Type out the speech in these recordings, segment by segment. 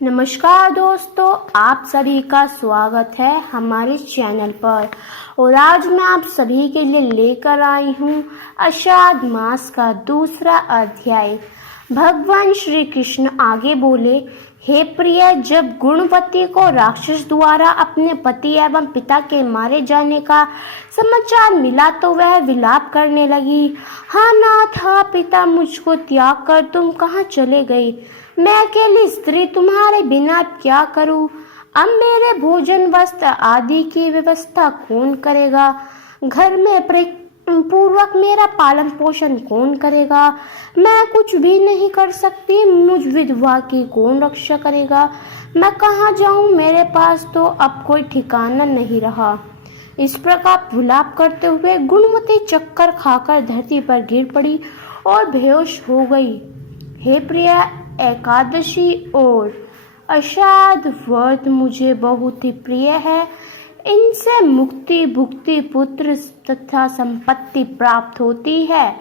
नमस्कार दोस्तों, आप सभी का स्वागत है हमारे चैनल पर। और आज मैं आप सभी के लिए लेकर आई हूँ आषाढ़ मास का दूसरा अध्याय। भगवान श्री कृष्ण आगे बोले, हे प्रिय, जब गुणवती को राक्षस द्वारा अपने पति एवं पिता के मारे जाने का समाचार मिला तो वह विलाप करने लगी। हाँ नाथ, हाँ पिता, मुझको त्याग कर तुम कहाँ चले गए? मैं अकेली स्त्री तुम्हारे बिना क्या करूं? अब मेरे भोजन वस्त्र आदि की व्यवस्था कौन करेगा? घर में पूर्वक मेरा पालन पोषण कौन करेगा? मैं कुछ भी नहीं कर सकती, मुझ विधवा की कौन रक्षा करेगा? मैं कहाँ जाऊं? मेरे पास तो अब कोई ठिकाना नहीं रहा। इस प्रकार विलाप करते हुए गुणवती चक्कर खाकर धरती पर गिर पड़ी और बेहोश हो गई। हे प्रिया, एकादशी और आषाढ़ व्रत मुझे बहुत ही प्रिय है। इनसे मुक्ति, भुक्ति, पुत्र तथा संपत्ति प्राप्त होती है।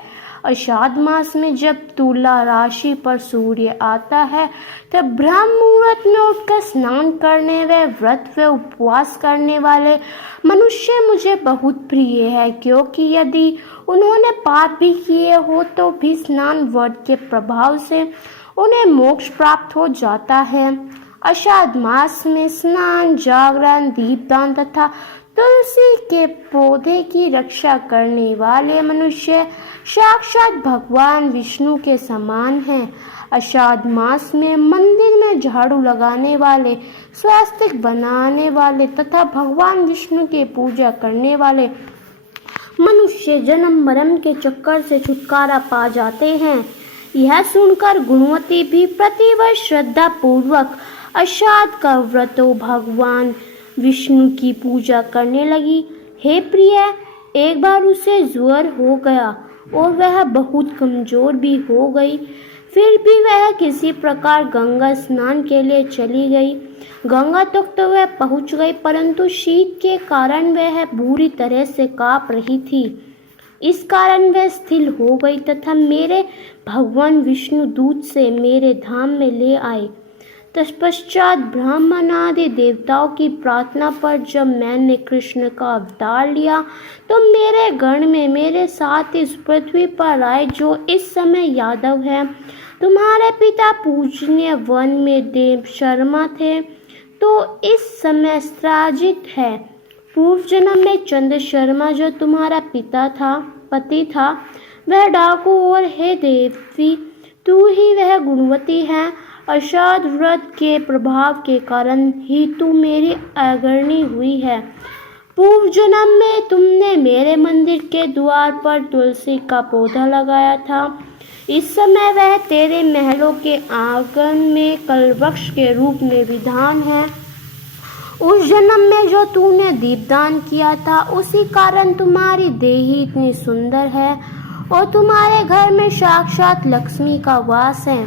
आषाढ़ मास में जब तुला राशि पर सूर्य आता है तब ब्रह्म मुहूर्त में उठकर स्नान करने व व्रत व उपवास करने वाले मनुष्य मुझे बहुत प्रिय है, क्योंकि यदि उन्होंने पाप भी किए हो तो भी स्नान व्रत के प्रभाव से उन्हें मोक्ष प्राप्त हो जाता है। आषाढ़ मास में स्नान, जागरण, दीपदान तथा तुलसी के पौधे की रक्षा करने वाले मनुष्य साक्षात भगवान विष्णु के समान हैं। आषाढ़ मास में मंदिर में झाड़ू लगाने वाले, स्वास्तिक बनाने वाले तथा भगवान विष्णु की पूजा करने वाले मनुष्य जन्म मरण के चक्कर से छुटकारा पा जाते हैं। यह सुनकर गुणवती भी प्रतिवर्ष श्रद्धा पूर्वक आषाढ़ का व्रत भगवान विष्णु की पूजा करने लगी। हे प्रिय, एक बार उसे ज्वर हो गया और वह बहुत कमजोर भी हो गई। फिर भी वह किसी प्रकार गंगा स्नान के लिए चली गई। गंगा तक तो वह पहुंच गई, परंतु शीत के कारण वह बुरी तरह से कांप रही थी। इस कारण वह स्थिर हो गई तथा मेरे भगवान विष्णु दूत से मेरे धाम में ले आए। तत्पश्चात ब्राह्मण आदि देवताओं की प्रार्थना पर जब मैंने कृष्ण का अवतार लिया तो मेरे गण में मेरे साथ इस पृथ्वी पर आए, जो इस समय यादव है। तुम्हारे पिता पूजनीय वन में देव शर्मा थे, तो इस समय स्त्राजित है। पूर्व जन्म में चंद्र शर्मा, जो तुम्हारा पति था, वह डाकू, और हे देवी, तू ही वह गुणवती है। आषाढ़ व्रत के प्रभाव के कारण ही तू मेरी अग्रणी हुई है। पूर्व जन्म में तुमने मेरे मंदिर के द्वार पर तुलसी का पौधा लगाया था। इस समय वह तेरे महलों के आंगन में कलवृक्ष के रूप में विधान है। उस जन्म में जो तूने दीपदान किया था, उसी कारण तुम्हारी देही इतनी सुंदर है और तुम्हारे घर में साक्षात लक्ष्मी का वास है,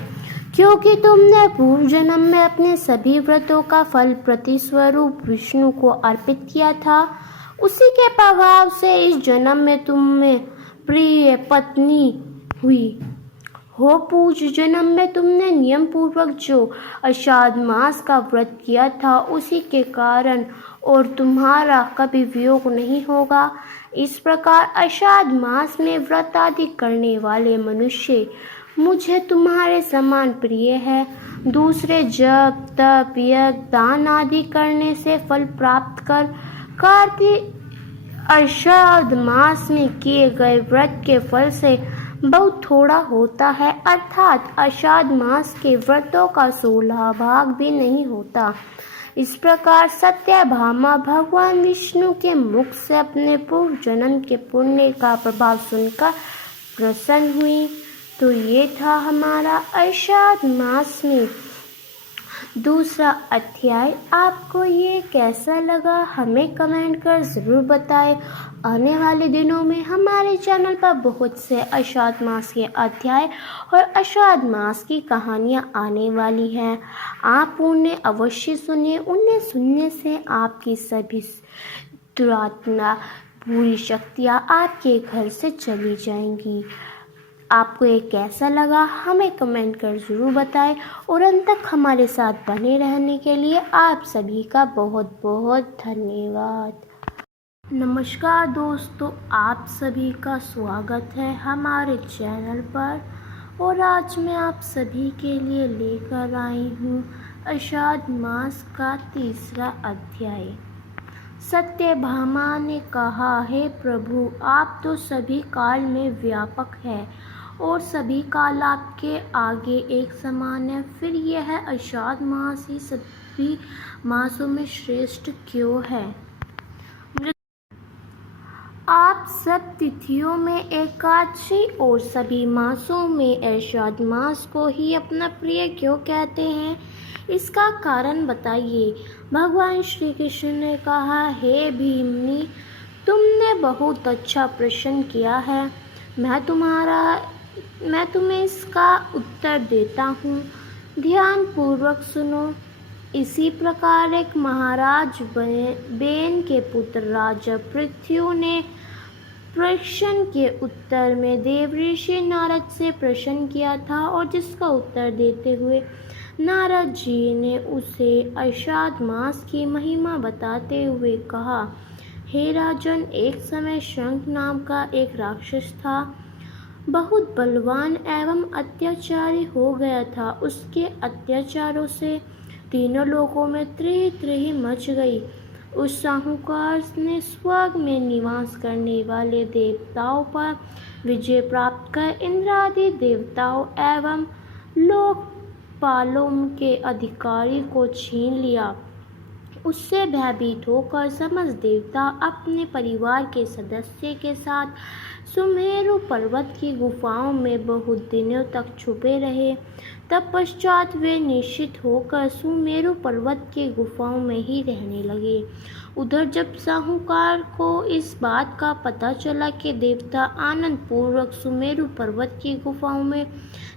क्योंकि तुमने पूर्व जन्म में अपने सभी व्रतों का फल प्रतिस्वरूप विष्णु को अर्पित किया था। उसी के प्रभाव से इस जन्म में तुम्हें प्रिय पत्नी हुई हो। पूर्व जन्म में तुमने नियम पूर्वक जो आषाढ़ मास का व्रत किया था, उसी के कारण और तुम्हारा कभी वियोग नहीं होगा। इस प्रकार आषाढ़ मास में व्रत आदि करने वाले मनुष्य मुझे तुम्हारे समान प्रिय है। दूसरे जप, तप, यज्ञ, दान आदि करने से फल प्राप्त कर कार्तिक आषाढ़ मास में किए गए व्रत के फल से बहुत थोड़ा होता है, अर्थात आषाढ़ मास के व्रतों का 16 भाग भी नहीं होता। इस प्रकार सत्यभामा भगवान विष्णु के मुख से अपने पूर्व जन्म के पुण्य का प्रभाव सुनकर प्रसन्न हुई। तो ये था हमारा आषाढ़ मास में दूसरा अध्याय। आपको ये कैसा लगा हमें कमेंट कर ज़रूर बताएं। आने वाले दिनों में हमारे चैनल पर बहुत से आषाढ़ मास के अध्याय और आषाढ़ मास की कहानियाँ आने वाली हैं। आप उन्हें अवश्य सुनिए। उन्हें सुनने से आपकी सभी दुरात्मा, बुरी शक्तियाँ आपके घर से चली जाएंगी। आपको ये कैसा लगा हमें कमेंट कर ज़रूर बताएं और अंत तक हमारे साथ बने रहने के लिए आप सभी का बहुत बहुत धन्यवाद। नमस्कार दोस्तों, आप सभी का स्वागत है हमारे चैनल पर और आज मैं आप सभी के लिए लेकर आई हूँ आषाढ़ मास का तीसरा अध्याय। सत्यभामा ने कहा, हे प्रभु, आप तो सभी काल में व्यापक हैं और सभी काल आपके आगे एक समान है, फिर यह आषाढ़ मास ही सभी मासों में श्रेष्ठ क्यों है? आप सब तिथियों में एकादशी और सभी मासों में आषाढ़ मास को ही अपना प्रिय क्यों कहते हैं? इसका कारण बताइए। भगवान श्री कृष्ण ने कहा, हे भीमनी, तुमने बहुत अच्छा प्रश्न किया है। मैं तुम्हें इसका उत्तर देता हूँ। ध्यान पूर्वक सुनो। इसी प्रकार एक महाराज बेन के पुत्र राजा पृथ्वी ने प्रश्न के उत्तर में देवऋषि नारद से प्रश्न किया था और जिसका उत्तर देते हुए नारद जी ने उसे आषाढ़ मास की महिमा बताते हुए कहा, हे राजन, एक समय शंख नाम का एक राक्षस था। बहुत बलवान एवं अत्याचारी हो गया था। उसके अत्याचारों से तीनों लोकों में त्रही मच गई। उस साहूकार ने स्वर्ग में निवास करने वाले देवताओं पर विजय प्राप्त कर इंद्र आदि देवताओं एवं लोकपालों के अधिकारी को छीन लिया। उससे भयभीत होकर समस्त देवता अपने परिवार के सदस्य के साथ सुमेरु पर्वत की गुफाओं में बहुत दिनों तक छुपे रहे। तत्पश्चात वे निश्चित होकर सुमेरु पर्वत की गुफाओं में ही रहने लगे। उधर जब साहूकार को इस बात का पता चला कि देवता आनंद पूर्वक सुमेरु पर्वत की गुफाओं में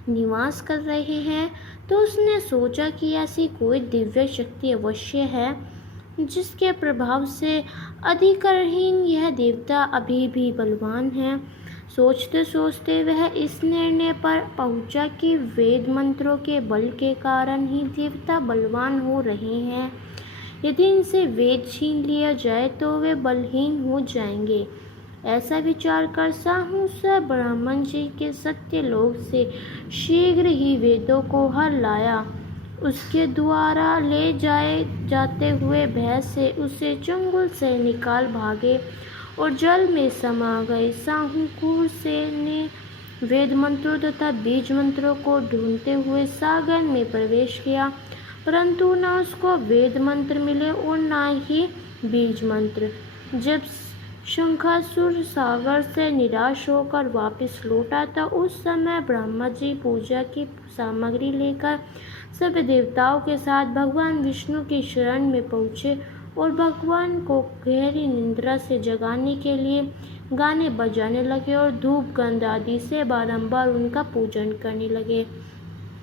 निवास कर रहे हैं, तो उसने सोचा कि ऐसी कोई दिव्य शक्ति अवश्य है जिसके प्रभाव से अधिकारहीन यह देवता अभी भी बलवान है। सोचते सोचते वह इस निर्णय पर पहुंचा कि वेद मंत्रों के बल के कारण ही देवता बलवान हो रहे हैं। यदि इनसे वेद छीन लिया जाए तो वे बलहीन हो जाएंगे। ऐसा विचार कर साहूसर ब्राह्मण जी के सत्यलोक से शीघ्र ही वेदों को हर लाया। उसके द्वारा ले जाते हुए भय से उसे चंगुल से निकाल भागे और जल में समा गए। साहूकुर से ने वेद मंत्रों तथा बीज मंत्रों को ढूंढते हुए सागर में प्रवेश किया, परंतु न उसको वेद मंत्र मिले और न ही बीज मंत्र। जब शंखासुर सागर से निराश होकर वापस लौटा था, उस समय ब्रह्मा जी पूजा की सामग्री लेकर सभी देवताओं के साथ भगवान विष्णु की शरण में पहुँचे और भगवान को गहरी निद्रा से जगाने के लिए गाने बजाने लगे और धूप गंध आदि से बारंबार उनका पूजन करने लगे।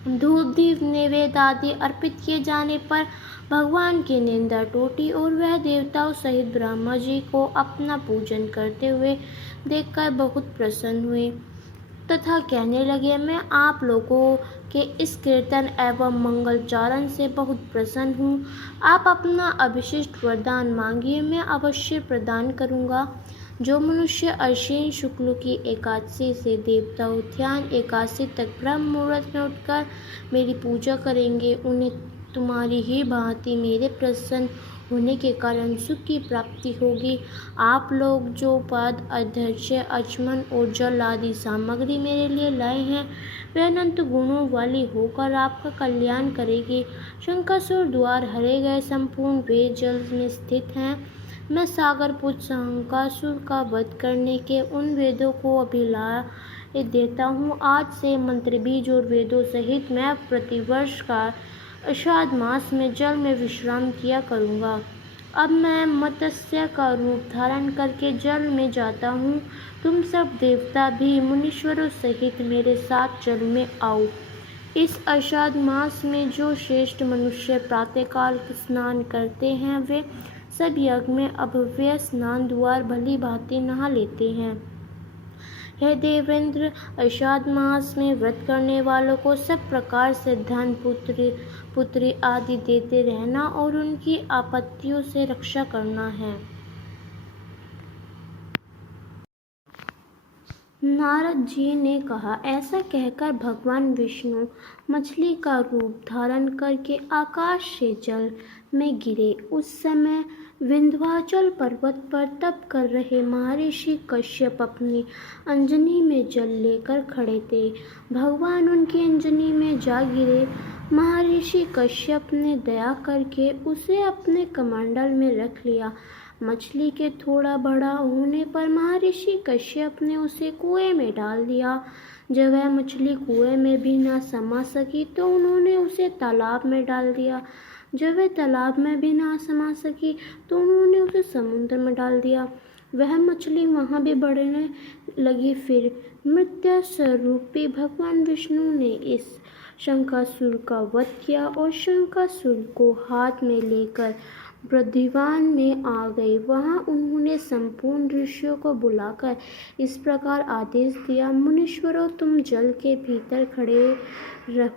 धूप दीप नैवेद्य आदि अर्पित किए जाने पर भगवान की निंदा टूटी और वह देवताओं सहित ब्रह्मा जी को अपना पूजन करते हुए देखकर बहुत प्रसन्न हुए तथा कहने लगे, मैं आप लोगों के इस कीर्तन एवं मंगलचारण से बहुत प्रसन्न हूँ। आप अपना अभिष्ट वरदान मांगिए, मैं अवश्य प्रदान करूँगा। जो मनुष्य अश्विन शुक्ल की एकादशी से देवता ध्यान एकादशी तक ब्रह्म मुहूर्त में उठकर मेरी पूजा करेंगे, उन्हें तुम्हारी ही भांति मेरे प्रसन्न होने के कारण सुख की प्राप्ति होगी। आप लोग जो पद अध्यक्ष अचमन और जल आदि सामग्री मेरे लिए लाए हैं, वे अनंत गुणों वाली होकर आपका कल्याण करेगी। शंखासुर द्वार हरे गए संपूर्ण वेद जल में स्थित हैं। मैं सागर पुत्र शंखासुर का वध करने के उन वेदों को अभिलाए देता हूँ। आज से मंत्र बीज और वेदों सहित मैं प्रतिवर्ष का आषाढ़ मास में जल में विश्राम किया करूँगा। अब मैं मत्स्य का रूप धारण करके जल में जाता हूँ। तुम सब देवता भी मुनीश्वरों सहित मेरे साथ जल में आओ। इस आषाढ़ मास में जो श्रेष्ठ मनुष्य प्रातःकाल स्नान करते हैं, वे सब यज्ञ में अभव्य स्नान द्वार भली भांति नहा लेते हैं। हे देवेंद्र, आषाढ़ मास में व्रत करने वालों को सब प्रकार से धन, पुत्री आदि देते रहना और उनकी आपत्तियों से रक्षा करना है। नारद जी ने कहा। ऐसा कहकर भगवान विष्णु मछली का रूप धारण करके आकाश से जल में गिरे। उस समय विंध्याचल पर्वत पर तप कर रहे महर्षि कश्यप अपनी अंजनी में जल लेकर खड़े थे। भगवान उनकी अंजनी में जा गिरे। महर्षि कश्यप ने दया करके उसे अपने कमंडल में रख लिया। मछली के थोड़ा बड़ा होने पर महर्षि कश्यप ने उसे कुएं में डाल दिया। जब वह मछली कुएं में भी न समा सकी तो उन्होंने उसे तालाब में डाल दिया। जब वह तालाब में भी न समा सकी तो उन्होंने उसे समुद्र में डाल दिया। वह मछली वहाँ भी बढ़ने लगी। फिर मृत्यु स्वरूपी भगवान विष्णु ने इस शंकासुर का वध किया और शंकासुर को हाथ में लेकर बृंदावन में आ गए। वहाँ उन्होंने संपूर्ण ऋषियों को बुलाकर इस प्रकार आदेश दिया। मुनीश्वरों, तुम जल के भीतर खड़े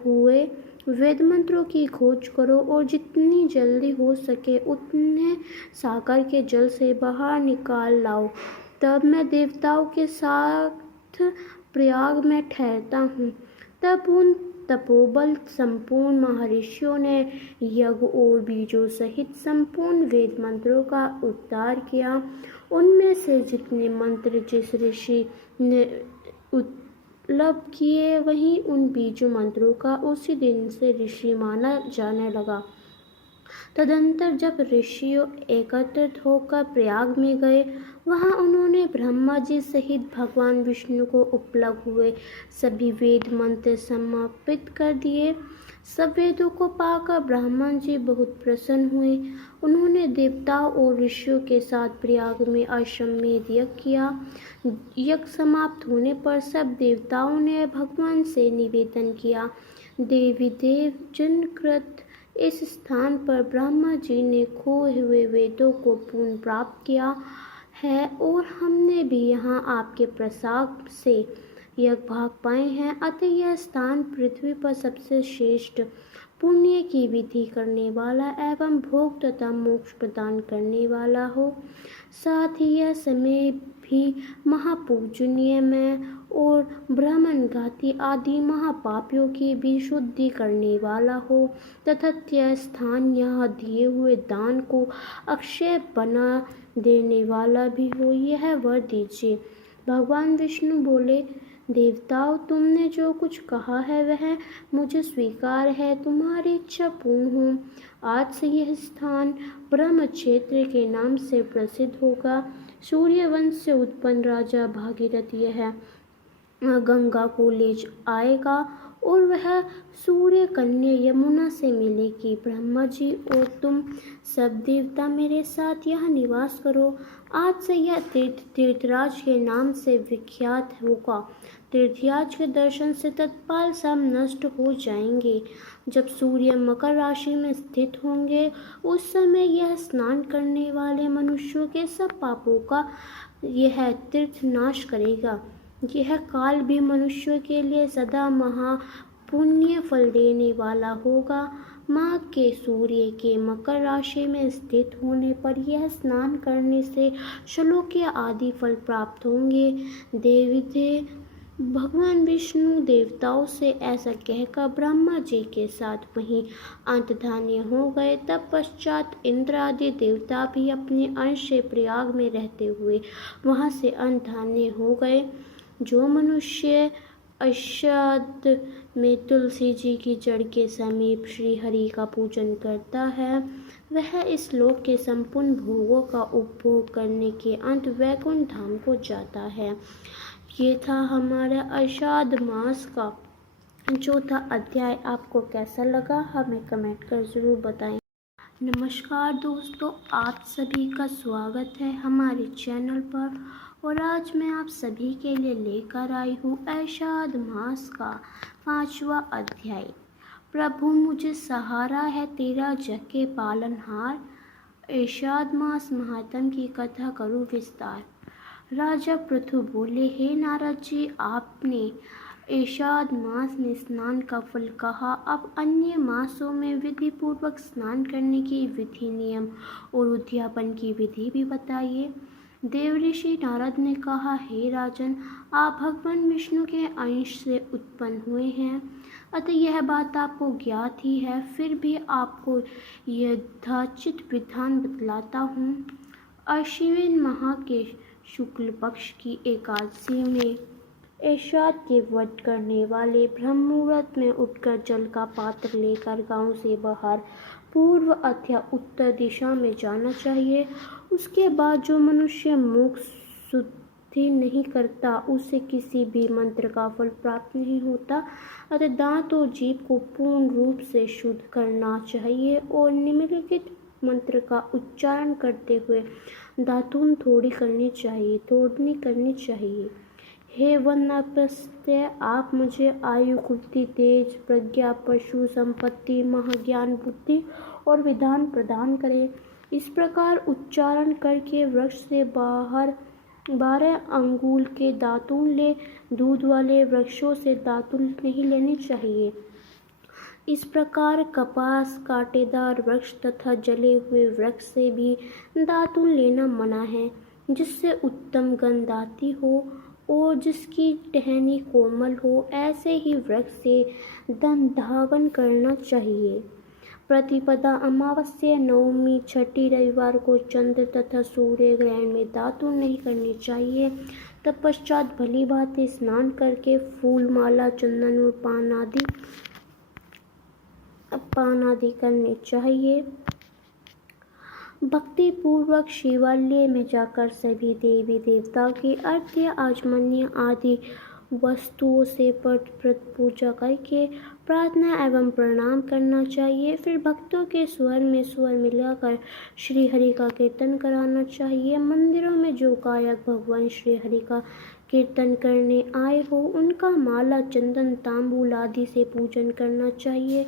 हुए वेद मंत्रों की खोज करो और जितनी जल्दी हो सके उतने सागर के जल से बाहर निकाल लाओ। तब मैं देवताओं के साथ प्रयाग में ठहरता हूँ। तब उन तपोबल संपूर्ण महर्षियों ने यज्ञ और बीजों सहित संपूर्ण वेद मंत्रों का उद्धार किया। उनमें से जितने मंत्र जिस ऋषि ने उपलब्ध किए वहीं उन बीजों मंत्रों का उसी दिन से ऋषि माना जाने लगा। तदंतर जब ऋषियों एकत्रित होकर प्रयाग में गए, वहां उन्होंने ब्रह्मा जी सहित भगवान विष्णु को उपलब्ध हुए सभी वेद मंत्र समापित कर दिए। सब वेदों को पाकर ब्रह्मा जी बहुत प्रसन्न हुए। उन्होंने देवताओं और ऋषियों के साथ प्रयाग में अश्वमेध यज्ञ किया। यज्ञ समाप्त होने पर सब देवताओं ने भगवान से निवेदन किया, देवी देव जनकृत इस स्थान पर ब्रह्मा जी ने खोए हुए वेदों को पुनः प्राप्त किया है और हमने भी यहाँ आपके प्रसाद से यज्ञ भाग पाए हैं। अतः यह स्थान पृथ्वी पर सबसे श्रेष्ठ पुण्य की विधि करने वाला एवं भोग तथा मोक्ष प्रदान करने वाला हो। साथ ही यह समय भी महापूजनीय में और ब्राह्मण घाती आदि महापापियों की भी शुद्धि करने वाला हो तथा यह स्थान यह दिए हुए दान को अक्षय बना देने वाला भी हो। यह वर दीजिए। भगवान विष्णु बोले, देवताओं, तुमने जो कुछ कहा है वह मुझे स्वीकार है। तुम्हारी इच्छा पूर्ण हो। आज से यह स्थान ब्रह्म क्षेत्र के नाम से प्रसिद्ध होगा। सूर्यवंश से उत्पन्न राजा भागीरथ यह गंगा को ले आएगा और वह सूर्य कन्या यमुना से मिलेगी। ब्रह्मा जी और तुम सब देवता मेरे साथ यह निवास करो। आज से यह तीर्थराज के नाम से विख्यात होगा। तीर्थराज के दर्शन से तत्काल सब नष्ट हो जाएंगे। जब सूर्य मकर राशि में स्थित होंगे उस समय यह स्नान करने वाले मनुष्यों के सब पापों का यह तीर्थ नाश करेगा। यह काल भी मनुष्यों के लिए सदा महापुण्य फल देने वाला होगा। माघ के सूर्य के मकर राशि में स्थित होने पर यह स्नान करने से श्लोकीय आदि फल प्राप्त होंगे। देवी भगवान विष्णु देवताओं से ऐसा कहकर ब्रह्मा जी के साथ वहीं अंतर्धानी हो गए। तब पश्चात इंद्र आदि देवता भी अपने अंश से प्रयाग में रहते हुए वहां से अंतर्धानी हो गए। जो मनुष्य अषाढ़ में तुलसी जी की जड़ के समीप श्री हरि का पूजन करता है वह इस लोक के संपूर्ण भोगों का उपभोग करने के अंत वैकुंठ धाम को जाता है। ये था हमारा आषाढ़ मास का चौथा अध्याय। आपको कैसा लगा हमें कमेंट कर ज़रूर बताएं। नमस्कार दोस्तों, आप सभी का स्वागत है हमारे चैनल पर और आज मैं आप सभी के लिए लेकर आई हूँ आषाढ़ मास का 5वां अध्याय। प्रभु मुझे सहारा है तेरा जग के पालनहार। आषाढ़ मास महात्म की कथा करूँ विस्तार। राजा पृथु बोले, हे नारद जी, आपने एषाद मास में स्नान का फल कहा, अब अन्य मासों में विधि पूर्वक स्नान करने की विधि, नियम और उद्यापन की विधि भी बताइए। देवऋषि नारद ने कहा, हे राजन, आप भगवान विष्णु के अंश से उत्पन्न हुए हैं, अतः यह बात आपको ज्ञात ही है। फिर भी आपको यथाचित विधान बतलाता हूँ। अश्विन माह के शुक्ल पक्ष की एकादशी में एषाद के व्रत करने वाले ब्रह्म मुहूर्त में उठकर जल का पात्र लेकर गांव से बाहर पूर्व अथवा उत्तर दिशा में जाना चाहिए। उसके बाद जो मनुष्य मुख शुद्धि नहीं करता, उसे किसी भी मंत्र का फल प्राप्त नहीं होता। अतः दांत और जीभ को पूर्ण रूप से शुद्ध करना चाहिए और निम्नलिखित मंत्र का उच्चारण करते हुए दातून तोड़नी करनी चाहिए। हे वनप्रस्थ्य, आप मुझे आयु, कीर्ति, तेज, प्रज्ञा, पशु संपत्ति, महाज्ञान, बुद्धि और विधान प्रदान करें। इस प्रकार उच्चारण करके वृक्ष से बाहर 12 अंगुल के दातून ले। दूध वाले वृक्षों से दातून नहीं लेनी चाहिए। इस प्रकार कपास, कांटेदार वृक्ष तथा जले हुए वृक्ष से भी दातून लेना मना है, जिससे उत्तम गंध आती हो और जिसकी टहनी कोमल हो, ऐसे ही वृक्ष से धावन करना चाहिए। प्रतिपदा, अमावस्या, नवमी, छठी, रविवार को चंद्र तथा सूर्य ग्रहण में दातून नहीं करनी चाहिए। तत्पश्चात भली भांति स्नान करके फूल माला, चंदन और पान आदि करने चाहिए। भक्ति पूर्वक शिवालय में जाकर सभी देवी देवताओं की अर्घ्य, आचमन्य आदि वस्तुओं से पट पूजा करके प्रार्थना एवं प्रणाम करना चाहिए। फिर भक्तों के स्वर मिलाकर श्री हरि का कीर्तन कराना चाहिए। मंदिरों में जो गायक भगवान श्री हरि का कीर्तन करने आए हो, उनका माला, चंदन, तांबूल आदि से पूजन करना चाहिए,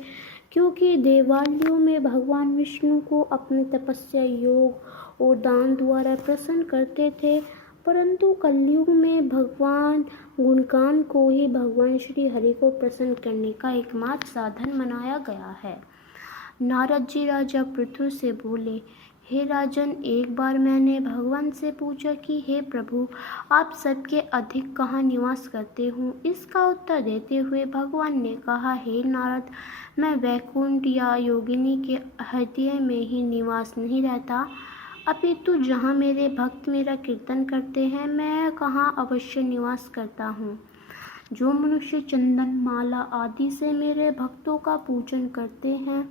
क्योंकि देवालयों में भगवान विष्णु को अपने तपस्या, योग और दान द्वारा प्रसन्न करते थे, परंतु कलयुग में भगवान गुणगान को ही भगवान श्री हरि को प्रसन्न करने का एकमात्र साधन बनाया गया है। नारद जी राजा पृथु से बोले, हे राजन, एक बार मैंने भगवान से पूछा कि हे प्रभु, आप सबके अधिक कहाँ निवास करते हो? इसका उत्तर देते हुए भगवान ने कहा, हे नारद, मैं वैकुंठ या योगिनी के हृदय में ही निवास नहीं रहता, अपितु जहाँ मेरे भक्त मेरा कीर्तन करते हैं, मैं कहाँ अवश्य निवास करता हूँ। जो मनुष्य चंदन, माला आदि से मेरे भक्तों का पूजन करते हैं,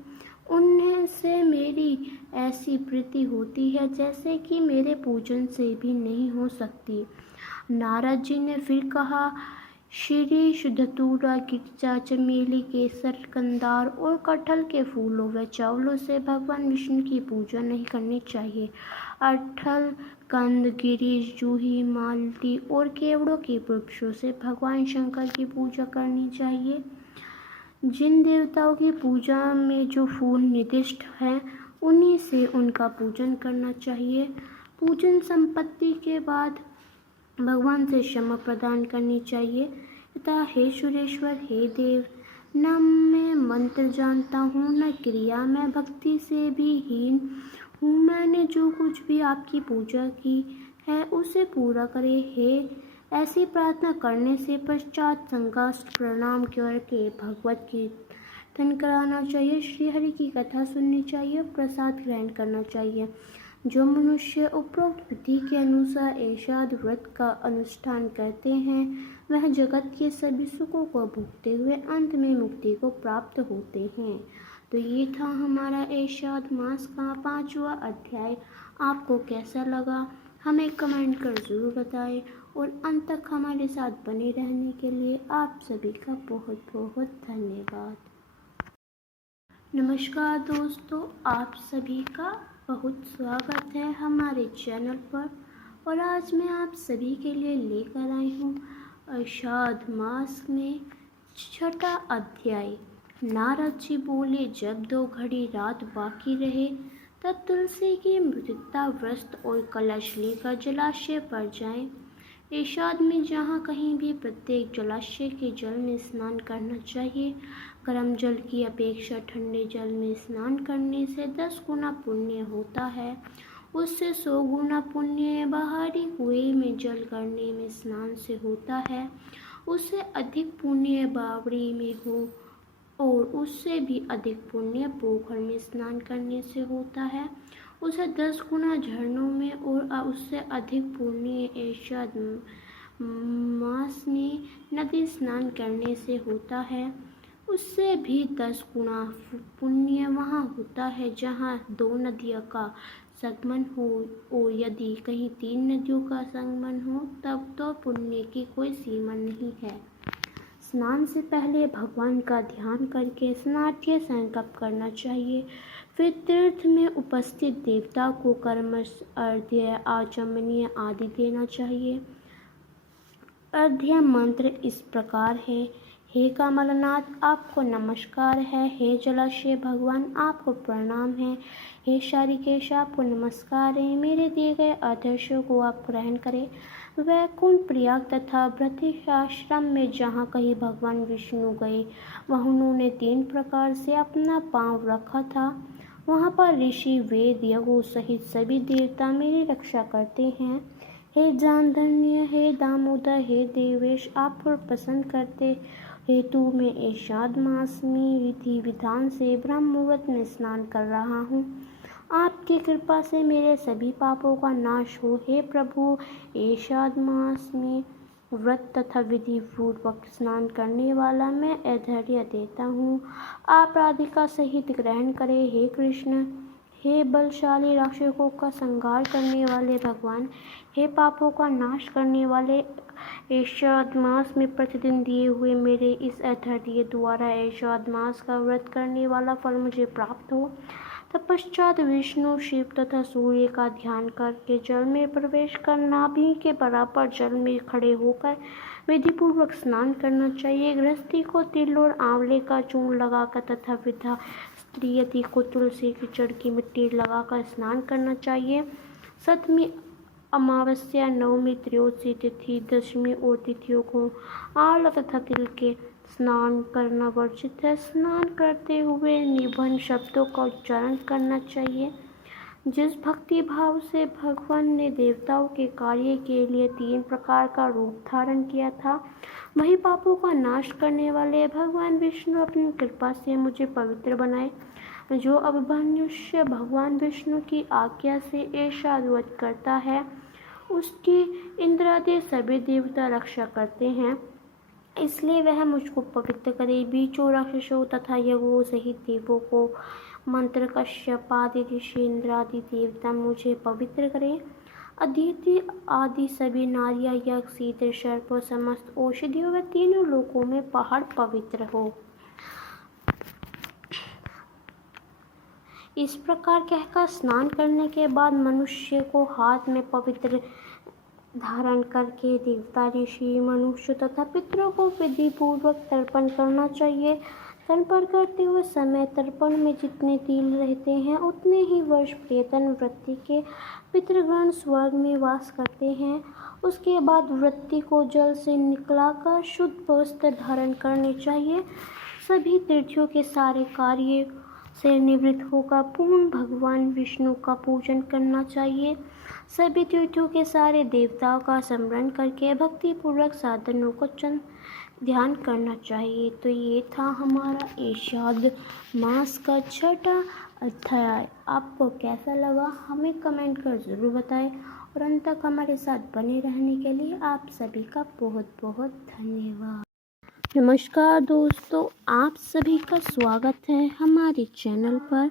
उन्हें से मेरी ऐसी प्रीति होती है जैसे कि मेरे पूजन से भी नहीं हो सकती। नारद जी ने फिर कहा, शीरीष, धतूरा, गिरजा, चमेली, केसर, कंदार और कटहल के फूलों व चावलों से भगवान विष्णु की पूजा नहीं करनी चाहिए। अटहल, कंद, गिरीश, जूही, मालती और केवड़ों के वृक्षों से भगवान शंकर की पूजा करनी चाहिए। जिन देवताओं की पूजा में जो फूल निर्दिष्ट हैं, उन्हीं से उनका पूजन करना चाहिए। पूजन संपत्ति के बाद भगवान से क्षमा प्रदान करनी चाहिए तथा हे सुरेश्वर, हे देव, न मैं मंत्र जानता हूँ, न क्रिया, मैं भक्ति से भी हीन हूँ। मैंने जो कुछ भी आपकी पूजा की है, उसे पूरा करे। हे, ऐसी प्रार्थना करने से पश्चात संकाष्ट प्रणाम करके भगवत कीर्तन कराना चाहिए, श्री हरि की कथा सुननी चाहिए, प्रसाद ग्रहण करना चाहिए। जो मनुष्य उपरोक्त विधि के अनुसार एषाद व्रत का अनुष्ठान करते हैं, वह जगत के सभी सुखों को भोगते हुए अंत में मुक्ति को प्राप्त होते हैं। तो ये था हमारा एषाद मास का 5वां अध्याय। आपको कैसा लगा हमें कमेंट कर ज़रूर बताएं और अंत तक हमारे साथ बने रहने के लिए आप सभी का बहुत बहुत धन्यवाद। नमस्कार दोस्तों, आप सभी का बहुत स्वागत है हमारे चैनल पर। और आज मैं आप सभी के लिए लेकर आई हूँ आषाढ़ मास में 6वां अध्याय। नारद जी बोले, जब 2 घड़ी रात बाकी रहे तब तुलसी की मृतिका, वस्त्र और कलश लेकर जलाशय पर जाएं। एरशाद में जहाँ कहीं भी प्रत्येक जलाशय के जल में स्नान करना चाहिए। गर्म जल की अपेक्षा ठंडे जल में स्नान करने से 10 गुना पुण्य होता है। उससे 100 गुना पुण्य बाहरी कुएं में जल करने में स्नान से होता है। उससे अधिक पुण्य बावड़ी में हो और उससे भी अधिक पुण्य पोखर में स्नान करने से होता है। उसे 10 गुना झरनों में और उससे अधिक पुण्य एरशाद मास में नदी स्नान करने से होता है। उससे भी 10 गुना पुण्य वहाँ होता है जहाँ 2 नदियों का संगमन हो, और यदि कहीं 3 नदियों का संगमन हो तब तो पुण्य की कोई सीमा नहीं है। स्नान से पहले भगवान का ध्यान करके स्नाट्य संकल्प करना चाहिए। फिर तीर्थ में उपस्थित देवता को कर्मश अर्घ्य आचमनीय आदि देना चाहिए। अर्घ्य मंत्र इस प्रकार है। हे कमलनाथ, आपको नमस्कार है। हे जलाशय भगवान, आपको प्रणाम है। हे ऋषिकेश, आपको नमस्कार है। मेरे दिए गए आदर्शों को आप ग्रहण करें। वैकुंठ प्रयाग तथा वृद्धाश्रम में जहाँ कहीं भगवान विष्णु गए वहाँ उन्होंने 3 प्रकार से अपना पांव रखा था। वहाँ पर ऋषि वेद यज्ञों सहित सभी देवता मेरी रक्षा करते हैं। हे जानधन्य, हे दामोदर, हे देवेश, आप पर प्रसन्न करते हेतु मैं एरशाद मास में विधि विधान से ब्रह्म मुहूर्त में स्नान कर रहा हूँ। आपकी कृपा से मेरे सभी पापों का नाश हो। हे प्रभु, एरशाद मास में व्रत तथा विधि पूर्वक स्नान करने वाला मैं ऐश्वर्य देता हूँ। आप राधिका सहित ग्रहण करें। हे कृष्ण, हे बलशाली राक्षसों का संहार करने वाले भगवान, हे पापों का नाश करने वाले, एरशाद मास में प्रतिदिन दिए हुए मेरे इस ऐश्वर्य द्वारा एरशाद मास का व्रत करने वाला फल मुझे प्राप्त हो। तत्पश्चात विष्णु, शिव तथा सूर्य का ध्यान करके जल में प्रवेश कर नाभि के बराबर जल में खड़े होकर विधिपूर्वक स्नान करना चाहिए। गृहस्थी को तिल और आंवले का चूर्ण लगाकर तथा विधा स्त्रियति को तुलसी की जड़ की मिट्टी लगाकर स्नान करना चाहिए। सप्तमी, अमावस्या, नवमी, त्रयोदशी तिथि, दशमी और तिथियों को आंवला तथा तिल के स्नान करना वर्जित है। स्नान करते हुए निबंध शब्दों का उच्चारण करना चाहिए। जिस भक्ति भाव से भगवान ने देवताओं के कार्य के लिए 3 प्रकार का रूप धारण किया था, वही पापों का नाश करने वाले भगवान विष्णु अपनी कृपा से मुझे पवित्र बनाए। जो अब मनुष्य भगवान विष्णु की आज्ञा से एरशाद व्रत करता है उसकी इंद्रादि सभी देवता रक्षा करते हैं, इसलिए वह मुझको पवित्र करे। बीचों राक्षसों तथा यज्ञों सहित देवों को मंत्र कश्यप आदि ऋषि इंद्रादि देवता मुझे पवित्र करें। अदिति आदि सभी नारियां, यज्ञ, सीत, सर्प और समस्त औषधियों व तीनों लोकों में पहाड़ पवित्र हो। इस प्रकार कहकर स्नान करने के बाद मनुष्य को हाथ में पवित्र धारण करके देवता, ऋषि, मनुष्य तथा पितरों को विधि पूर्वक तर्पण करना चाहिए। तर्पण करते हुए समय तर्पण में जितने तिल रहते हैं उतने ही वर्ष प्रयत्न वृत्ति के पितृगण स्वर्ग में वास करते हैं। उसके बाद वृत्ति को जल से निकलाकर शुद्ध वस्त्र धारण करने चाहिए। सभी तीर्थों के सारे कार्य से निवृत्त होकर पूर्ण भगवान विष्णु का पूजन करना चाहिए। सभी तीर्थों के सारे देवताओं का स्मरण करके भक्तिपूर्वक साधनों को ध्यान करना चाहिए। तो ये था हमारा एरशाद मास का 6वां अध्याय। आपको कैसा लगा हमें कमेंट कर ज़रूर बताएं और अंत तक हमारे साथ बने रहने के लिए आप सभी का बहुत बहुत धन्यवाद। नमस्कार दोस्तों, आप सभी का स्वागत है हमारे चैनल पर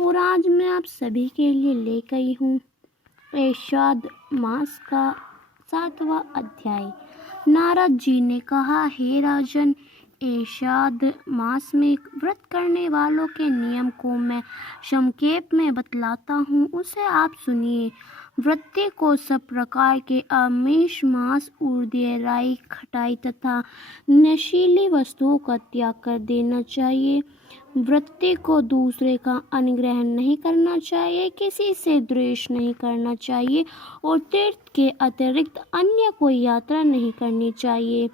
और आज मैं आप सभी के लिए लेकर आई हूँ एरशाद मास का 7वां अध्याय। नारद जी ने कहा, हे राजन, एरशाद मास में व्रत करने वालों के नियम को मैं संक्षेप में बतलाता हूँ, उसे आप सुनिए। व्रती को सब प्रकार के आमिष, मांस, ऊर्ध्य, राई, खटाई तथा नशीली वस्तुओं का त्याग कर देना चाहिए। वृत्ति को दूसरे का अनुग्रहण नहीं करना चाहिए, किसी से द्वेष नहीं करना चाहिए और तीर्थ के अतिरिक्त अन्य कोई यात्रा नहीं करनी चाहिए।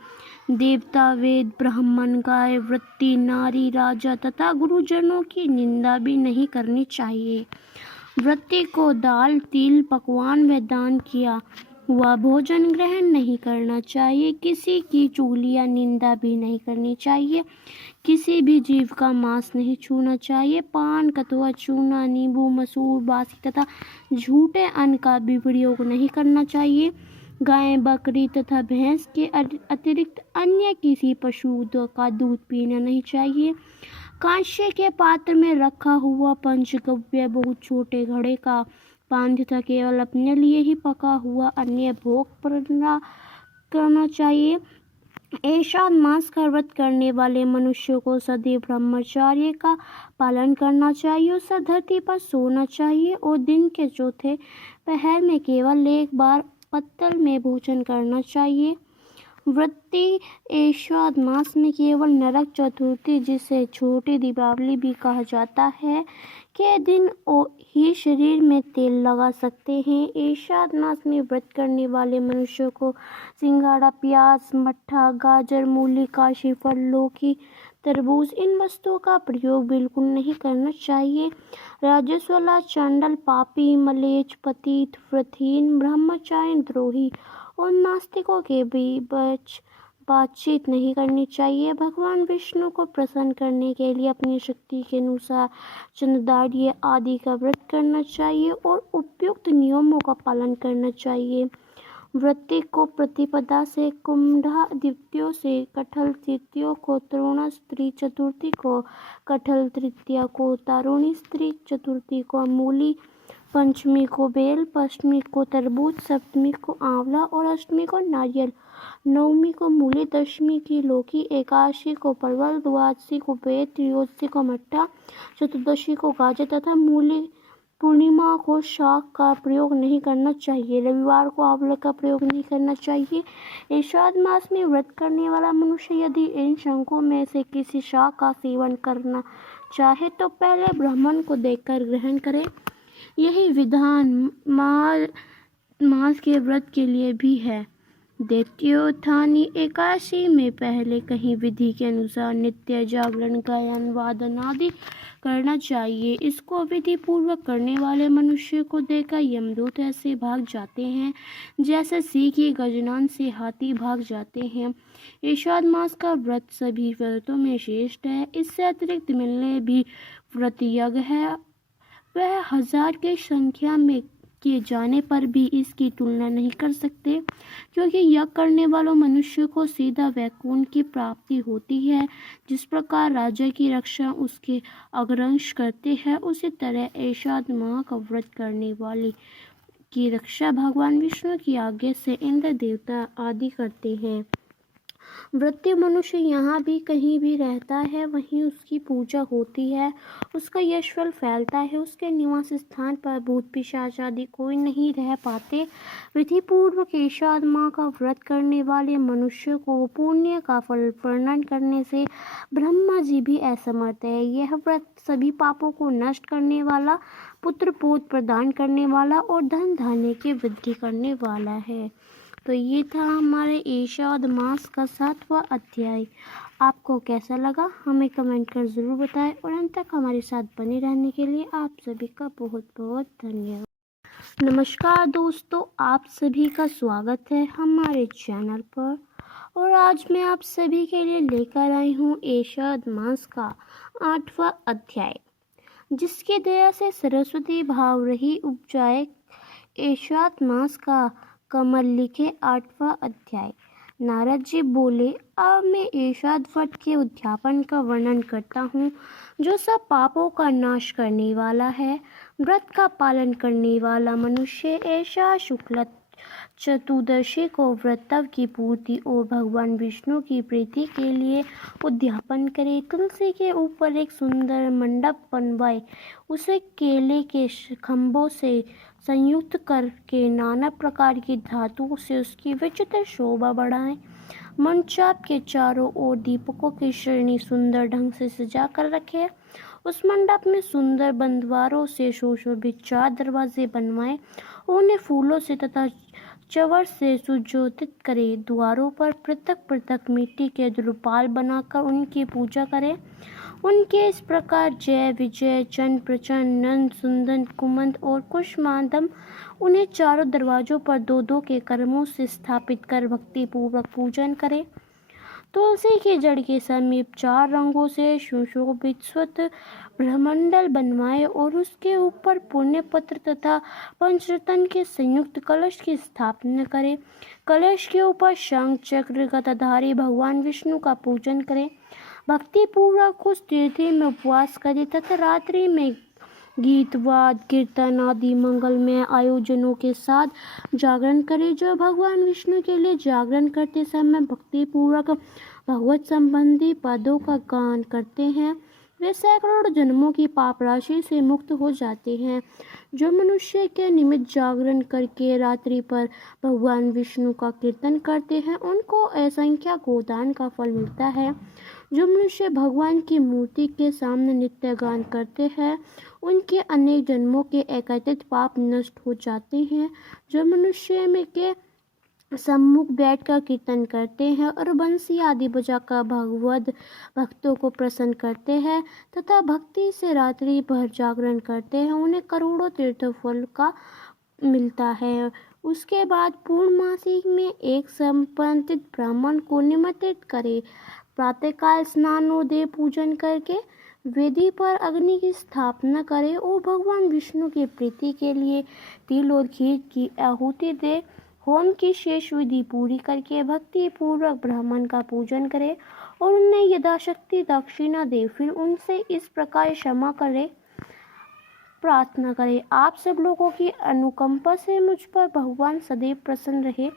देवता, वेद, ब्राह्मण, गाय, वृत्ति, नारी, राजा तथा गुरुजनों की निंदा भी नहीं करनी चाहिए। वृत्ति को दाल, तिल, पकवान व दान किया हुआ भोजन ग्रहण नहीं करना चाहिए। किसी की चुगली या निंदा भी नहीं करनी चाहिए। किसी भी जीव का मांस नहीं छूना चाहिए। पान, कथुआ, चूना, नींबू, मसूर, बासी तथा झूठे अन्न का भी प्रयोग नहीं करना चाहिए। गाय, बकरी तथा भैंस के अतिरिक्त अन्य किसी पशु का दूध पीना नहीं चाहिए। कांस्य के पात्र में रखा हुआ पंचगव्य बहुत छोटे घड़े का पान तथा केवल अपने लिए ही पका हुआ अन्य भोग करना चाहिए। ऐसा मांस का व्रत करने वाले मनुष्यों को सदैव ब्रह्मचर्य का पालन करना चाहिए। उसे धरती पर सोना चाहिए और दिन के चौथे पहर में केवल एक बार पत्तल में भोजन करना चाहिए। वृत्ति ऐशाद मास में केवल नरक चतुर्थी, जिसे छोटी दीपावली भी कहा जाता है, के दिन ही शरीर में तेल लगा सकते हैं। ऐशाद मास में व्रत करने वाले मनुष्यों को सिंघाड़ा, प्याज, मट्ठा, गाजर, मूली, काशी फल, लौकी, तरबूज इन वस्तुओं का प्रयोग बिल्कुल नहीं करना चाहिए। राजस्वला, चांडल, पापी, मलेच्छ, पतित, व्रतहीन, ब्रह्मचारी, द्रोही और नास्तिकों के बीच बातचीत नहीं करनी चाहिए। भगवान विष्णु को प्रसन्न करने के लिए अपनी शक्ति के अनुसार चंद्रदाढ़ी आदि का व्रत करना चाहिए और उपयुक्त नियमों का पालन करना चाहिए। वृत्ति को प्रतिपदा से कुंभा द्वितीय से कटहल तृतीय को तरुणा स्त्री चतुर्थी को कटहल तृतीया को तारुणी स्त्री चतुर्थी को मूली, पंचमी को बेल, अष्टमी को तरबूज, सप्तमी को आंवला और अष्टमी को नारियल, नवमी को मूली, दशमी की लौकी, एकादशी को परवल, द्वादशी को बेर, त्रयोदशी को मट्ठा, चतुर्दशी को गाजर तथा मूली, पूर्णिमा को शाक का प्रयोग नहीं करना चाहिए। रविवार को आंवले का प्रयोग नहीं करना चाहिए। ऐशाद मास में व्रत करने वाला मनुष्य यदि इन शंखों में से किसी शाक का सेवन करना चाहे तो पहले ब्राह्मण को देखकर ग्रहण करे। यही विधान मास के व्रत के लिए भी है। द्वितीयोत्थानी एकादशी में पहले कहीं विधि के अनुसार नित्य जागरण, गायन, वादन आदि करना चाहिए। इसको विधि पूर्वक करने वाले मनुष्य को देखकर यमदूत ऐसे भाग जाते हैं जैसे सिंह की गर्जना से हाथी भाग जाते हैं। ऐशाद मास का व्रत सभी व्रतों में श्रेष्ठ है। इससे अतिरिक्त मिलने भी व्रत यज्ञ है। वह 1000 की संख्या में किए जाने पर भी इसकी तुलना नहीं कर सकते, क्योंकि यज्ञ करने वालों मनुष्य को सीधा वैकुंठ की प्राप्ति होती है। जिस प्रकार राजा की रक्षा उसके अंगरक्षक करते हैं, उसी तरह ऐशाद माह का व्रत करने वाले की रक्षा भगवान विष्णु की आज्ञा से इंद्र देवता आदि करते हैं। वृत्ति मनुष्य यहाँ भी कहीं भी रहता है, वहीं उसकी पूजा होती है, उसका यश फल फैलता है। उसके निवास स्थान पर भूत पिशाच आदि कोई नहीं रह पाते। विधि पूर्वक ऐशाद माह का व्रत करने वाले मनुष्य को पुण्य का फल वर्णन करने से ब्रह्मा जी भी असमर्थ है। यह व्रत सभी पापों को नष्ट करने वाला, पुत्र पौत्र प्रदान करने वाला और धन धान्य की वृद्धि करने वाला है। तो ये था हमारे ऐशाद मास का 7वां अध्याय। आपको कैसा लगा हमें कमेंट कर ज़रूर बताएं और अंत तक हमारे साथ बने रहने के लिए आप सभी का बहुत बहुत धन्यवाद। नमस्कार दोस्तों, आप सभी का स्वागत है हमारे चैनल पर और आज मैं आप सभी के लिए लेकर आई हूँ ऐशाद मास का 8वां अध्याय, जिसकी दया से सरस्वती भाव रही उपजाए। ऐशाद मास का कमल लिखे 8वां अध्याय। नारद जी बोले, अब मैं ऐशाद व्रत के उद्यापन का वर्णन करता हूँ, जो सब पापों का नाश करने वाला है। व्रत का पालन करने वाला मनुष्य ऐशा शुक्ल चतुर्दशी को व्रतव की पूर्ति और भगवान विष्णु की प्रीति के लिए उद्यापन करे। तुलसी के ऊपर एक सुंदर मंडप बनवाए, उसे केले के खंभों से संयुक्त करके नाना प्रकार की धातुओं से उसकी विचित्र शोभा बढ़ाएं। मंचाप के चारों ओर दीपकों की श्रेणी सुंदर ढंग से सजा कर रखे। उस मंडप में सुंदर बंधवारों से सुशोभित 4 दरवाजे बनवाए, उन्हें फूलों से तथा चवर से सुशोभित करे। द्वारों पर पृथक पृथक मिट्टी के द्रुपाल बनाकर उनकी पूजा करे। उनके इस प्रकार जय विजय, चंड प्रचंड, नंद सुंदन, कुमंद और कुष्मांडम उन्हें चारों दरवाजों पर 2-2 के क्रमों से स्थापित कर भक्ति पूर्वक पूजन करे। तुलसी के जड़ के समीप 4 रंगों से सुशोभित स्वतः ब्रह्मंडल बनवाए और उसके ऊपर पुण्य पत्र तथा पंचरत्न के संयुक्त कलश की स्थापना करे। कलश के ऊपर शंख चक्र गदाधारी भगवान विष्णु का पूजन करे। भक्ति पूर्वक उस तिथि में उपवास करे तथा रात्रि में गीत वाद कीर्तन आदि मंगलमय आयोजनों के साथ जागरण करे। जो भगवान विष्णु के लिए जागरण करते समय भक्ति पूर्वक भगवत संबंधी पदों का गान करते हैं, वे सैकड़ों जन्मों की पाप राशि से मुक्त हो जाते हैं। जो मनुष्य के निमित्त जागरण करके रात्रि पर भगवान विष्णु का कीर्तन करते हैं, उनको असंख्य गोदान का फल मिलता है। जो मनुष्य भगवान की मूर्ति के सामने नित्य गान करते हैं, उनके अनेक जन्मों के एकत्रित पाप नष्ट हो जाते हैं। जो मनुष्य में के सम्मुख बैठकर कीर्तन करते हैं और बंसी आदि बजाकर भगवद भक्तों को प्रसन्न करते हैं तथा भक्ति से रात्रि भर जागरण करते हैं, उन्हें करोड़ों तीर्थ फल का मिलता है। उसके बाद पूर्णमासी में एक संपन्नित ब्राह्मण को निमंत्रित करे। प्रातःकाल स्नान और देव पूजन करके वेदी पर अग्नि की स्थापना करे और भगवान विष्णु की प्रीति के लिए तिल और खीर की आहुति दे। होम की शेष विधि पूरी करके भक्ति पूर्वक ब्राह्मण का पूजन करे और उन्हें यथाशक्ति दक्षिणा दे। फिर उनसे इस प्रकार क्षमा करे, प्रार्थना करे, आप सब लोगों की अनुकंपा से मुझ पर भगवान सदैव प्रसन्न रहे।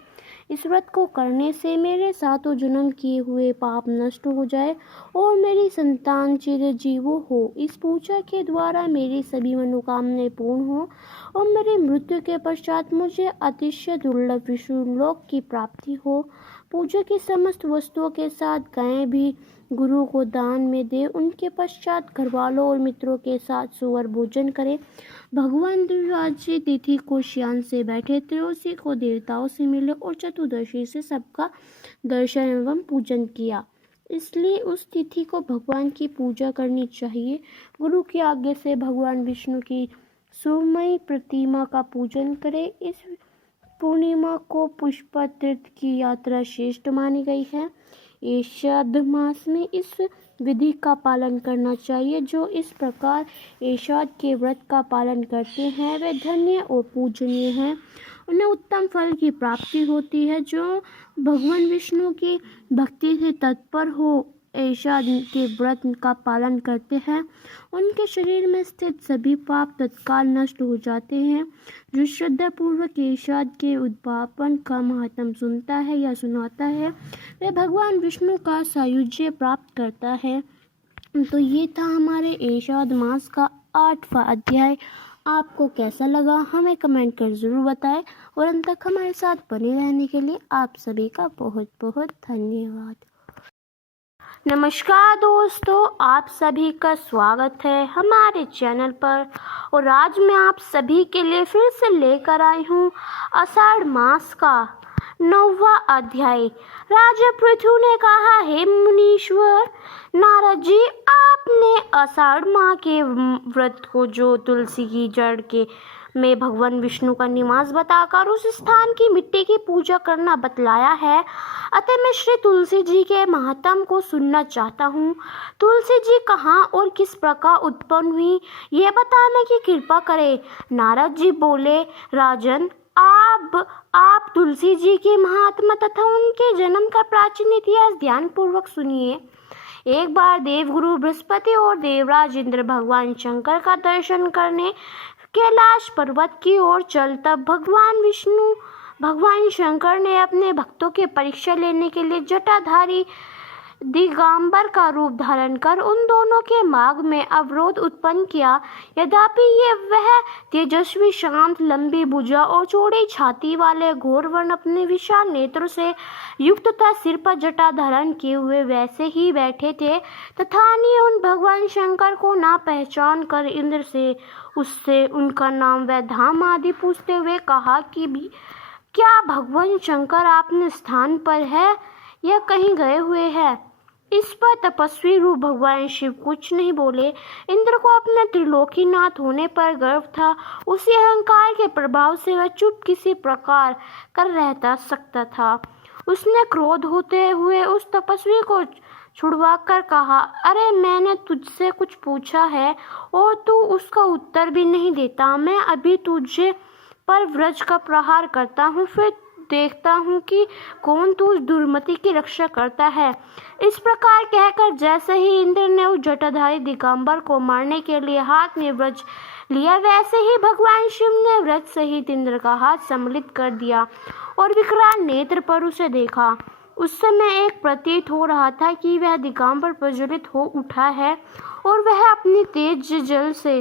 इस व्रत को करने से मेरे 7 जन्म किए हुए पाप नष्ट हो जाए और मेरी संतान चिरजीव हो। इस पूजा के द्वारा मेरी सभी मनोकामनाएं पूर्ण हो और मेरी मृत्यु के पश्चात मुझे अतिशय दुर्लभ विष्णु लोक की प्राप्ति हो। पूजा की समस्त वस्तुओं के साथ गायें भी गुरु को दान में दे। उनके पश्चात घरवालों और मित्रों के साथ सुअर भोजन करे। भगवान द्वादशी तिथि को श्याम से बैठे, त्रयोदशी को देवताओं से मिले और चतुर्दशी से सबका दर्शन एवं पूजन किया। इसलिए उस तिथि को भगवान की पूजा करनी चाहिए। गुरु की आज्ञा से भगवान विष्णु की सुमयी प्रतिमा का पूजन करें। इस पूर्णिमा को पुष्पा तीर्थ की यात्रा श्रेष्ठ मानी गई है। एषाढ़ मास में इस विधि का पालन करना चाहिए। जो इस प्रकार एषाढ़ के व्रत का पालन करते हैं, वे धन्य और पूजनीय हैं। उन्हें उत्तम फल की प्राप्ति होती है। जो भगवान विष्णु की भक्ति से तत्पर हो एषाढ़ के व्रत का पालन करते हैं, उनके शरीर में स्थित सभी पाप तत्काल नष्ट हो जाते हैं। जो श्रद्धा पूर्वक एषाढ़ के उद्यापन का महात्म सुनता है या सुनाता है, वह भगवान विष्णु का सायुज्य प्राप्त करता है। तो ये था हमारे एषाढ़ मास का 8वां अध्याय। आपको कैसा लगा हमें कमेंट कर ज़रूर बताएं और अंत तक हमारे साथ बने रहने के लिए आप सभी का बहुत बहुत धन्यवाद। नमस्कार दोस्तों, आप सभी का स्वागत है हमारे चैनल पर और आज मैं आप सभी के लिए फिर से लेकर आई हूँ आषाढ़ मास का 9वां अध्याय। राजा पृथु ने कहा, हे मुनीश्वर नारद जी, आपने आषाढ़ माह के व्रत को जो तुलसी की जड़ के में भगवान विष्णु का निवास बताकर उस स्थान की मिट्टी की पूजा करना बतलाया है। अतः मैं श्री तुलसी जी के महात्म को सुनना चाहता हूँ। तुलसी जी कहाँ और किस प्रकार उत्पन्न हुई, ये बताने की कृपा करें। नारद जी बोले, राजन, आप तुलसी जी के महात्मा तथा उनके जन्म का प्राचीन इतिहास ध्यान पूर्वक सुनिए। एक बार देवगुरु बृहस्पति और देवराज इंद्र भगवान शंकर का दर्शन करने कैलाश पर्वत की ओर चल, तब भगवान शंकर ने अपने भक्तों की परीक्षा लेने के लिए जटाधारी दिगंबर का रूप धारण कर उन दोनों के मार्ग में अवरोध उत्पन्न किया। यद्यपि ये वह तेजस्वी, शांत, लंबी भुजा और चौड़ी छाती वाले घोर वर्ण अपने विशाल नेत्रों से युक्त तथा सिर पर जटा धारण किए हुए वैसे ही बैठे थे, तथा ने उन भगवान शंकर को ना पहचान कर इंद्र से उससे उनका नाम व धाम आदि पूछते हुए कहा कि भी क्या भगवान शंकर आपने स्थान पर है या कहीं गए हुए हैं। इस पर तपस्वी रूप भगवान शिव कुछ नहीं बोले। इंद्र को अपने त्रिलोकीनाथ होने पर गर्व था। उसी अहंकार के प्रभाव से वह चुप किसी प्रकार कर रहता सकता था। उसने क्रोध होते हुए उस तपस्वी को छुड़वा कर कहा, अरे मैंने तुझसे कुछ पूछा है और तू उसका उत्तर भी नहीं देता। मैं अभी तुझे पर वज्र का प्रहार करता हूँ, फिर देखता हूँ कि कौन तू उस दुर्मति की रक्षा करता है। इस प्रकार कहकर जैसे ही इंद्र ने उस जटाधारी दिगंबर को मारने के लिए हाथ में वज्र लिया, वैसे ही भगवान शिव ने वज्र सहित इंद्र का हाथ सम्मिलित कर दिया और विकराल नेत्र पर उसे देखा। उस समय एक प्रतीत हो रहा था कि वह दिगंबर प्रज्वलित हो उठा है और वह अपनी तेज जल से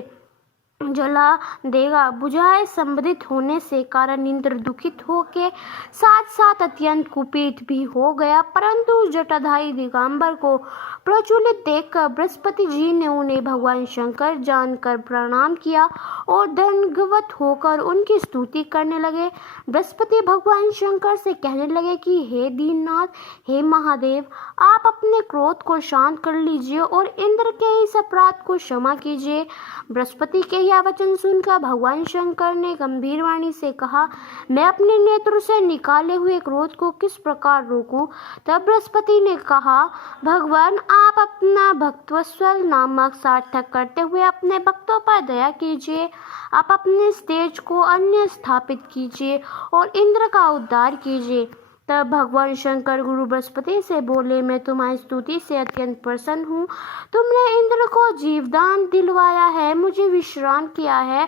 जला देगा। बुझाए संबंधित होने से कारण इंद्र दुखित होके साथ साथ अत्यंत कुपित भी हो गया, परंतु उस जटाधारी दिगंबर को प्रज्वलित देखकर बृहस्पति जी ने उन्हें भगवान शंकर जानकर प्रणाम किया और दंडवत होकर उनकी स्तुति करने लगे। बृहस्पति भगवान शंकर से कहने लगे कि हे दीननाथ, हे महादेव, आप अपने क्रोध को शांत कर लीजिए और इंद्र के इस अपराध को क्षमा कीजिए। बृहस्पति के यह वचन सुनकर भगवान शंकर ने गंभीर वाणी से कहा, मैं अपने नेत्र से निकाले हुए क्रोध को किस प्रकार रोकूं। तब बृहस्पति ने कहा, भगवान आप अपना भक्तवत्सल नामक सार्थक करते हुए अपने भक्तों पर दया कीजिए। आप अपने तेज को अन्य स्थापित कीजिए और इंद्र का उद्धार कीजिए। तब भगवान शंकर गुरु बृहस्पति से बोले, मैं तुम्हारी स्तुति से अत्यंत प्रसन्न हूँ। तुमने इंद्र को जीवदान दिलवाया है, मुझे विश्राम किया है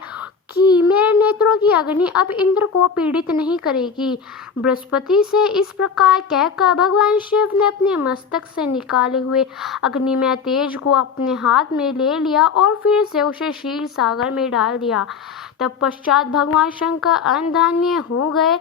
कि मेरे नेत्रों की अग्नि अब इंद्र को पीड़ित नहीं करेगी। बृहस्पति से इस प्रकार कहकर भगवान शिव ने अपने मस्तक से निकाले हुए अग्निमय तेज को अपने हाथ में ले लिया और फिर से उसे क्षीर सागर में डाल दिया। तब पश्चात भगवान शंकर अनधान्य हो गए।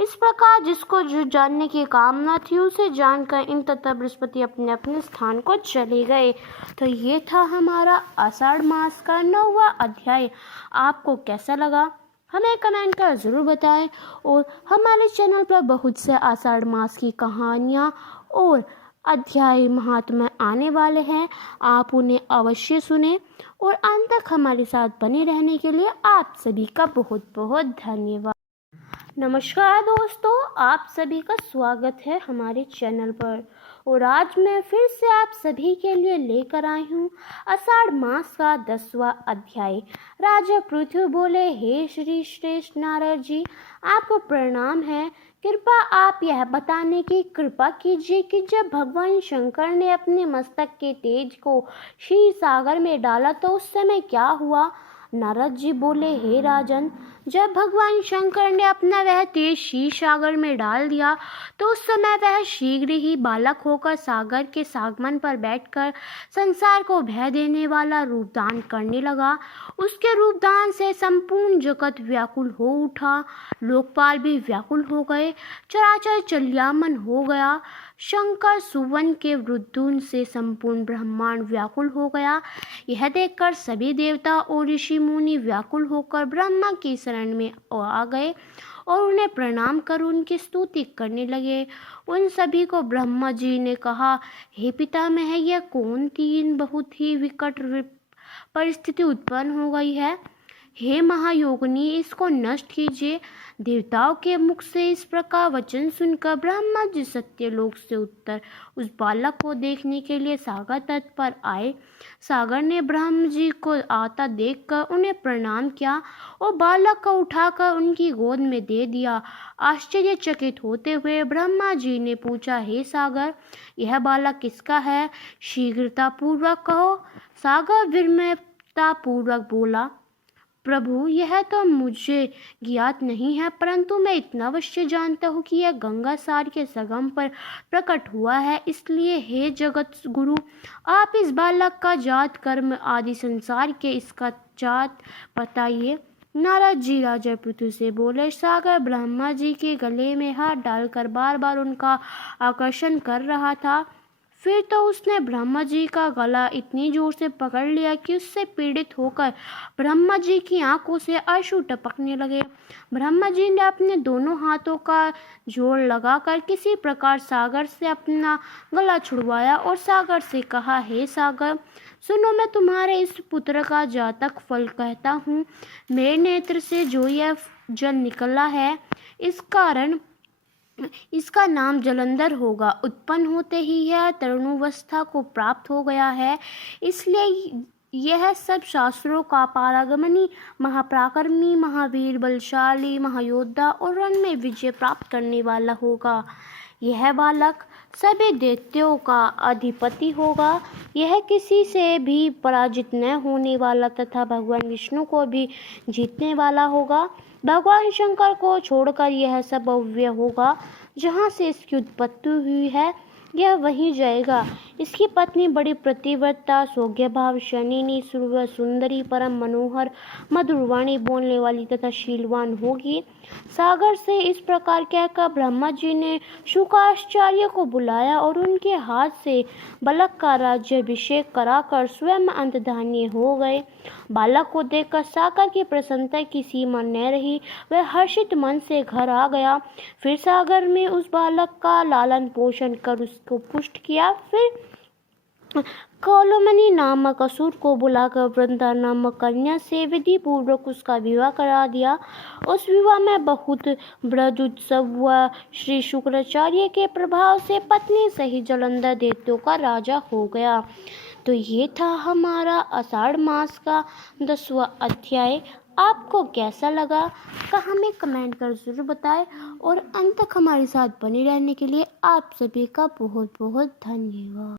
इस प्रकार जिसको जो जानने की कामना थी उसे जानकर इन तथा बृहस्पति अपने अपने स्थान को चले गए। तो ये था हमारा आषाढ़ मास का 9वां अध्याय। आपको कैसा लगा हमें कमेंट कर ज़रूर बताएं और हमारे चैनल पर बहुत से आषाढ़ मास की कहानियाँ और अध्याय महात्मा आने वाले हैं। आप उन्हें अवश्य सुने और अंत तक हमारे साथ बने रहने के लिए आप सभी का बहुत बहुत धन्यवाद। नमस्कार दोस्तों, आप सभी का स्वागत है हमारे चैनल पर और आज मैं फिर से आप सभी के लिए लेकर आई हूँ आषाढ़ मास का 10वां अध्याय। राजा पृथु बोले, हे श्री श्रेष्ठ नारद जी, आपको प्रणाम है। कृपा आप यह बताने की कृपा कीजिए कि जब भगवान शंकर ने अपने मस्तक के तेज को क्षीर सागर में डाला तो उस समय क्या हुआ। नारद जी बोले, हे राजन, जब भगवान शंकर ने अपना वह तेज क्षीर सागर में डाल दिया तो उस समय वह शीघ्र ही बालक होकर सागर के सागमन पर बैठकर संसार को भय देने वाला रूपदान करने लगा। उसके रूपदान से संपूर्ण जगत व्याकुल हो उठा, लोकपाल भी व्याकुल हो गए, चराचर चल्यामन हो गया। शंकर सुवन के वृद्धून से संपूर्ण ब्रह्मांड व्याकुल हो गया। यह देखकर सभी देवता और ऋषि मुनि व्याकुल होकर ब्रह्मा की शरण में आ गए और उन्हें प्रणाम कर उनकी स्तुति करने लगे। उन सभी को ब्रह्मा जी ने कहा, हे पितामह, यह कौन तीन बहुत ही विकट परिस्थिति उत्पन्न हो गई है। हे महायोगिनी, इसको नष्ट कीजिए। देवताओं के मुख से इस प्रकार वचन सुनकर ब्रह्मा जी सत्यलोक से उत्तर उस बालक को देखने के लिए सागर तट पर आए। सागर ने ब्रह्मा जी को आता देखकर उन्हें प्रणाम किया और बालक को उठाकर उनकी गोद में दे दिया। आश्चर्यचकित होते हुए ब्रह्मा जी ने पूछा, हे सागर, यह बालक किसका है? शीघ्रता पूर्वक कहो। सागर विनम्रता पूर्वक बोला, प्रभु, यह तो मुझे ज्ञात नहीं है, परंतु मैं इतना अवश्य जानता हूँ कि यह गंगासार के संगम पर प्रकट हुआ है। इसलिए हे जगत गुरु, आप इस बालक का जात कर्म आदि संसार के इसका जात बताइए। नारद जी राजा पृथु से बोले। सागर ब्रह्मा जी के गले में हाथ डालकर बार बार उनका आकर्षण कर रहा था। फिर तो उसने ब्रह्मा जी का गला इतनी जोर से पकड़ लिया कि उससे पीड़ित होकर ब्रह्मा जी की आंखों से अश्रु टपकने लगे। ब्रह्मा जी ने अपने दोनों हाथों का जोर लगाकर किसी प्रकार सागर से अपना गला छुड़वाया और सागर से कहा, हे सागर, सुनो, मैं तुम्हारे इस पुत्र का जातक फल कहता हूँ। मेरे नेत्र से जो यह जल निकला है, इसका नाम जलंधर होगा। उत्पन्न होते ही यह तरुणावस्था को प्राप्त हो गया है, इसलिए यह सब शास्त्रों का पारंगमी, महापराक्रमी, महावीर, बलशाली, महायोद्धा और रण में विजय प्राप्त करने वाला होगा। यह बालक सभी दैत्यों का अधिपति होगा। यह किसी से भी पराजित न होने वाला तथा भगवान विष्णु को भी जीतने वाला होगा। भगवान शंकर को छोड़कर यह सब अव्यय होगा। जहाँ से इसकी उत्पत्ति हुई है, यह वहीं जाएगा। इसकी पत्नी बड़ी प्रतिव्रता, सौभाग्यभाव, शनिनी, सुंदरी, परम मनोहर, मधुर वाणी बोलने वाली तथा शीलवान होगी। सागर से इस प्रकार कहकर ब्रह्मा जी ने शुकाचार्य को बुलाया और उनके हाथ से बालक का राज्याभिषेक कराकर स्वयं अंतर्धानी हो गए। बालक को देखकर सागर की प्रसन्नता की सीमा न रही। वह हर्षित मन से घर आ गया। फिर सागर में उस बालक का लालन पोषण कर उसको पुष्ट किया। फिर कौलमनी नामक असुर को बुलाकर वृंदा नामक कन्या से विधि पूर्वक उसका विवाह करा दिया। उस विवाह में बहुत बृहद उत्सव हुआ। श्री शुक्राचार्य के प्रभाव से पत्नी सहित जलंधर दैत्यों का राजा हो गया। तो ये था हमारा आषाढ़ मास का 10वां अध्याय। आपको कैसा लगा का हमें कमेंट कर जरूर बताएं और अंत तक हमारे साथ बने रहने के लिए आप सभी का बहुत बहुत धन्यवाद।